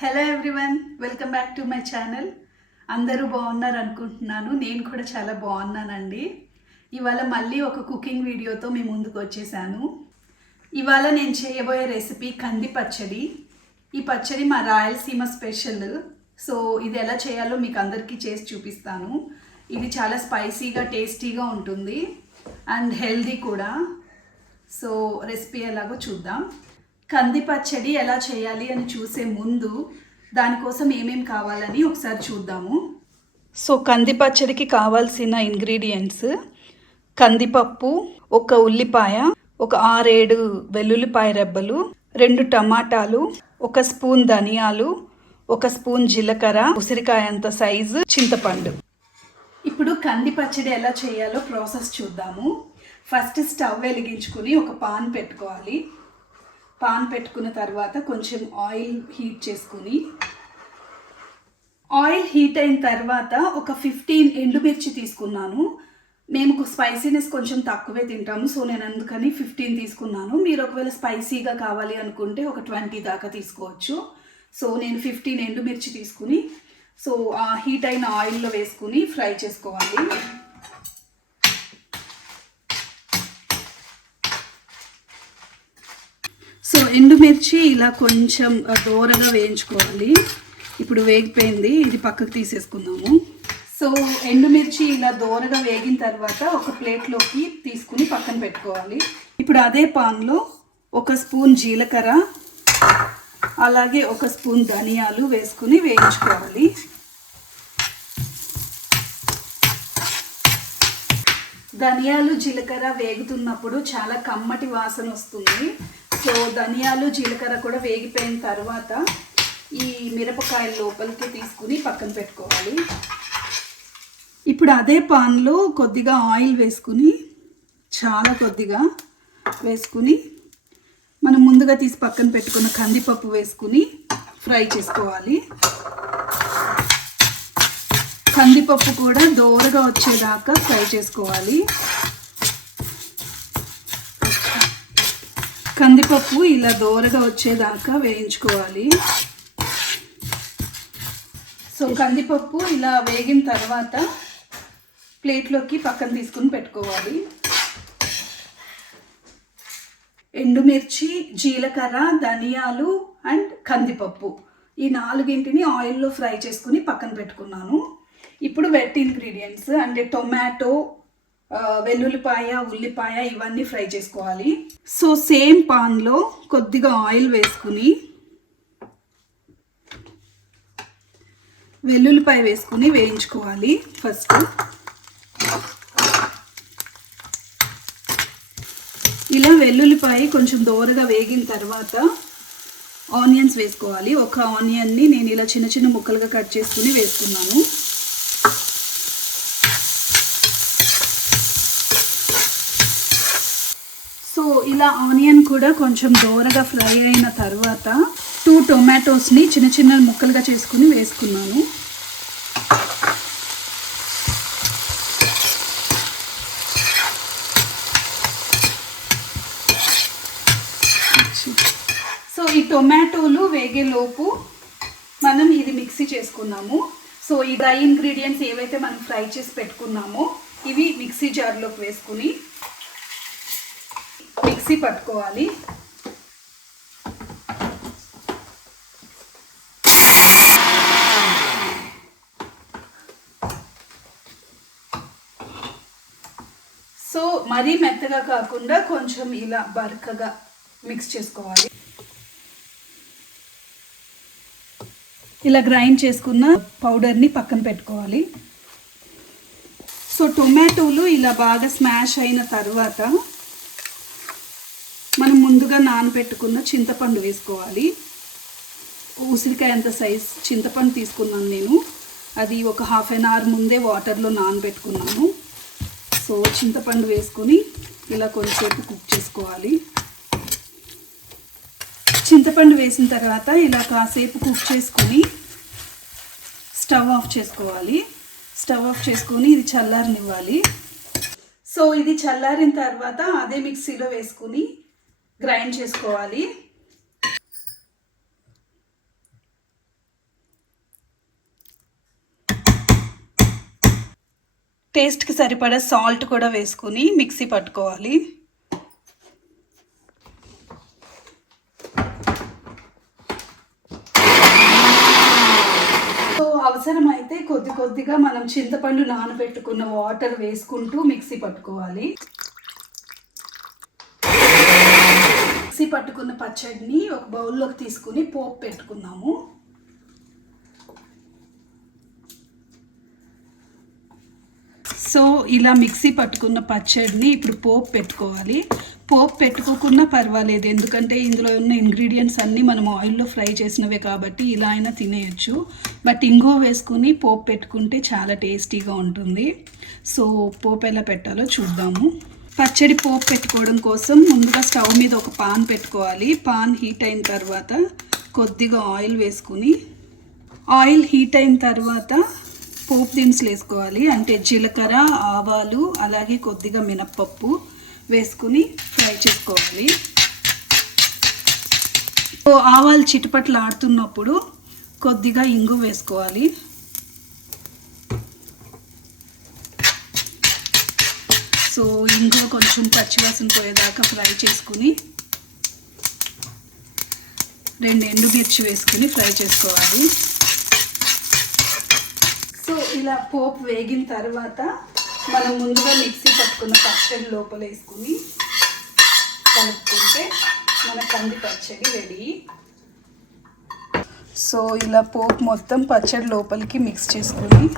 Hello everyone welcome back to my channel అందరూ బాగున్నారు అనుకుంటున్నాను నేను కూడా చాలా బాగున్నానండి. ఇవాళ మళ్ళీ ఒక కుకింగ్ వీడియోతో మీ ముందుకు వచ్చేసాను. ఇవాళ నేను చేయబోయే రెసిపీ కంది పచ్చడి. ఈ పచ్చడి మా రాయలసీమ స్పెషల్ సో ఇది ఎలా చేయాలో మీకు అందరికీ చేసి చూపిస్తాను. ఇది చాలా స్పైసీగా టేస్టీగా ఉంటుంది. అండ్ హెల్దీ కూడా. సో రెసిపీ ఎలాగో చూద్దాం. కంది పచ్చడి ఎలా చేయాలి అని చూసే ముందు దానికోసం ఏమేం కావాలని ఒకసారి చూద్దాము. సో కంది పచ్చడికి కావాల్సిన ఇంగ్రీడియంట్స్ కందిపప్పు ఒక ఉల్లిపాయ ఒక ఆరేడు వెల్లుల్లిపాయ రెబ్బలు రెండు టమాటాలు ఒక స్పూన్ ధనియాలు ఒక స్పూన్ జీలకర్ర ఉసిరికాయ అంత సైజు చింతపండు. ఇప్పుడు కంది పచ్చడి ఎలా చేయాలో ప్రాసెస్ చూద్దాము. ఫస్ట్ స్టవ్ వెలిగించుకుని ఒక పాన్ పెట్టుకోవాలి. పాన్ పెట్టుకున్న తర్వాత కొంచెం ఆయిల్ హీట్ చేసుకుని ఆయిల్ హీట్ అయిన తర్వాత ఒక ఫిఫ్టీన్ ఎండుమిర్చి తీసుకున్నాను. మేము స్పైసీనెస్ కొంచెం తక్కువే తింటాము సో నేను అందుకని ఫిఫ్టీన్ తీసుకున్నాను. మీరు ఒకవేళ స్పైసీగా కావాలి అనుకుంటే ఒక ట్వంటీ దాకా తీసుకోవచ్చు. సో నేను ఫిఫ్టీన్ ఎండుమిర్చి తీసుకుని సో ఆ హీట్ అయిన ఆయిల్లో వేసుకుని ఫ్రై చేసుకోవాలి. సో ఎండుమిర్చి ఇలా కొంచెం దూరగా వేయించుకోవాలి. ఇప్పుడు వేగిపోయింది ఇది పక్కకు తీసేసుకుందాము. సో ఎండుమిర్చి ఇలా దూరగా వేగిన తర్వాత ఒక ప్లేట్లోకి తీసుకుని పక్కన పెట్టుకోవాలి. ఇప్పుడు అదే పాన్లో ఒక స్పూన్ జీలకర్ర అలాగే ఒక స్పూన్ ధనియాలు వేసుకుని వేయించుకోవాలి. ధనియాలు జీలకర్ర వేగుతున్నప్పుడు చాలా కమ్మటి వాసన వస్తుంది. సో ధనియాలు జీలకర్ర కూడా వేగిపోయిన తర్వాత ఈ మిరపకాయల లోపలికి తీసుకుని పక్కన పెట్టుకోవాలి. ఇప్పుడు అదే పాన్లో కొద్దిగా ఆయిల్ వేసుకుని చాలా కొద్దిగా వేసుకుని మనం ముందుగా తీసి పక్కన పెట్టుకున్న కందిపప్పు వేసుకుని ఫ్రై చేసుకోవాలి. కందిపప్పు కూడా దోరగా వచ్చేదాకా ఫ్రై చేసుకోవాలి. కందిపప్పు ఇలా దోరగా వచ్చేదాకా వేయించుకోవాలి. సో కందిపప్పు ఇలా వేగిన తర్వాత ప్లేట్లోకి పక్కన తీసుకుని పెట్టుకోవాలి. ఎండుమిర్చి జీలకర్ర ధనియాలు అండ్ కందిపప్పు. ఈ నాలుగింటిని ఆయిల్లో ఫ్రై చేసుకుని పక్కన పెట్టుకున్నాను. ఇప్పుడు వెట్ ఇంగ్రీడియంట్స్ అంటే టొమాటో వెల్లుల్లిపాయ ఉల్లిపాయ ఇవన్నీ ఫ్రై చేసుకోవాలి. సో సేమ్ పాన్లో కొద్దిగా ఆయిల్ వేసుకుని వెల్లుల్లిపాయ వేసుకుని వేయించుకోవాలి ఫస్ట్. ఇలా వెల్లుల్లిపాయ కొంచెం దోరగా వేగిన తర్వాత ఆనియన్స్ వేసుకోవాలి. ఒక ఆనియన్ని నేను ఇలా చిన్న చిన్న ముక్కలుగా కట్ చేసుకుని వేసుకున్నాను. సో ఇలా ఆనియన్ కూడా కొంచెం దోరగా ఫ్రై అయిన తర్వాత టూ టొమాటోస్ని చిన్న చిన్న ముక్కలుగా చేసుకుని వేసుకున్నాను. సో ఈ టొమాటోలు వేగేలోపు మనం ఇది మిక్సీ చేసుకున్నాము. సో ఈ డ్రై ఇంగ్రీడియంట్స్ ఏవైతే మనం ఫ్రై చేసి పెట్టుకున్నామో ఇవి మిక్సీ జార్లోకి వేసుకుని మిక్సీ పట్టుకోవాలి. సో మరీ మెత్తగా కాకుండా కొంచెం ఇలా బరకగా మిక్స్ చేసుకోవాలి. ఇలా గ్రైండ్ చేసుకున్న పౌడర్ని పక్కన పెట్టుకోవాలి. సో టొమాటోలు ఇలా బాగా స్మాష్ అయిన తర్వాత ముందుగా నానబెట్టుకున్న చింతపండు వేసుకోవాలి. ఉసిరికాయ అంత సైజ్ చింతపండు తీసుకున్నాను నేను. అది ఒక హాఫ్ అన్ అవర్ ముందే వాటర్లో నానబెట్టుకున్నాను. సో చింతపండు వేసుకొని ఇలా కొంచెంసేపు కుక్ చేసుకోవాలి. చింతపండు వేసిన తర్వాత ఇలా కాసేపు కుక్ చేసుకొని స్టవ్ ఆఫ్ చేసుకోవాలి. స్టవ్ ఆఫ్ చేసుకొని ఇది చల్లారనివ్వాలి. సో ఇది చల్లారిన తర్వాత అదే మిక్సీలో వేసుకుని గ్రైండ్ చేసుకోవాలి. టేస్ట్కి సరిపడే సాల్ట్ కూడా వేసుకుని మిక్సీ పట్టుకోవాలి. సో అవసరమైతే కొద్ది కొద్దిగా మనం చింతపండు నానబెట్టుకున్న వాటర్ వేసుకుంటూ మిక్సీ పట్టుకోవాలి. మిక్సీ పట్టుకున్న పచ్చడిని ఒక బౌల్లోకి తీసుకుని పోపు పెట్టుకున్నాము సో ఇలా మిక్సీ పట్టుకున్న పచ్చడిని ఇప్పుడు పోపు పెట్టుకోవాలి. పోపు పెట్టుకోకున్నా పర్వాలేదు ఎందుకంటే ఇందులో ఉన్న ఇంగ్రీడియంట్స్ అన్నీ మనం ఆయిల్లో ఫ్రై చేసినవే కాబట్టి ఇలా అయినా తినేయచ్చు. బట్ ఇంగో వేసుకుని పోపు పెట్టుకుంటే చాలా టేస్టీగా ఉంటుంది. సో పోపు ఎలా పెట్టాలో చూద్దాము. పచ్చడి పోపు పెట్టుకోవడం కోసం ముందుగా స్టవ్ మీద ఒక పాన్ పెట్టుకోవాలి. పాన్ హీట్ అయిన తర్వాత కొద్దిగా ఆయిల్ వేసుకుని ఆయిల్ హీట్ అయిన తర్వాత పోపు దినుసులు వేసుకోవాలి. అంటే జీలకర్ర ఆవాలు అలాగే కొద్దిగా మినప్పప్పు వేసుకుని ఫ్రై చేసుకోవాలి. ఆవాలు చిటపట్లు ఆడుతున్నప్పుడు కొద్దిగా ఇంగు వేసుకోవాలి. కొంచెం పచ్చివాసన పోయేదాకా ఫ్రై చేసుకుని రెండు ఎండుమిర్చి వేసుకుని ఫ్రై చేసుకోవాలి. సో ఇలా పోపు వేగిన తర్వాత మనం ముందుగా మిక్సీ పట్టుకున్న పచ్చడి లోపల వేసుకుని కలుపుకుంటే మన కంది పచ్చడి రెడీ. సో ఇలా పోపు మొత్తం పచ్చడి లోపలికి మిక్స్ చేసుకుని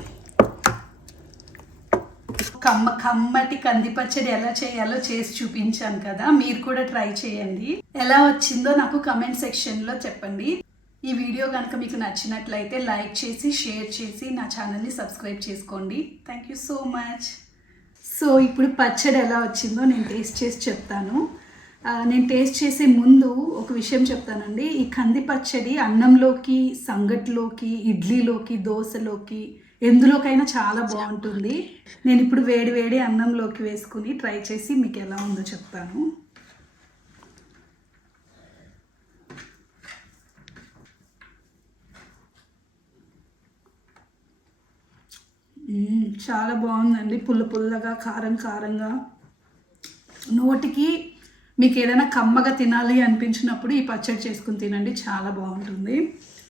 కమ్మ కమ్మటి కంది పచ్చడి ఎలా చేయాలో చేసి చూపించాను కదా మీరు కూడా ట్రై చేయండి. ఎలా వచ్చిందో నాకు కమెంట్ సెక్షన్లో చెప్పండి. ఈ వీడియో కనుక మీకు నచ్చినట్లయితే లైక్ చేసి షేర్ చేసి నా ఛానల్ని సబ్స్క్రైబ్ చేసుకోండి. Thank you so much so ఇప్పుడు పచ్చడి ఎలా వచ్చిందో నేను టేస్ట్ చేసి చెప్తాను. నేను టేస్ట్ చేసే ముందు ఒక విషయం చెప్తానండి. ఈ కంది పచ్చడి అన్నంలోకి సంగట్లోకి ఇడ్లీలోకి దోశలోకి ఎందులోకైనా చాలా బాగుంటుంది. నేను ఇప్పుడు వేడి వేడి అన్నంలోకి వేసుకుని ట్రై చేసి మీకు ఎలా ఉందో చెప్తాను. చాలా బాగుందండి. పుల్ల పుల్లగా కారం కారంగా. నోటికి మీకు ఏదైనా కమ్మగా తినాలి అనిపించినప్పుడు ఈ పచ్చడి చేసుకుని తినండి చాలా బాగుంటుంది.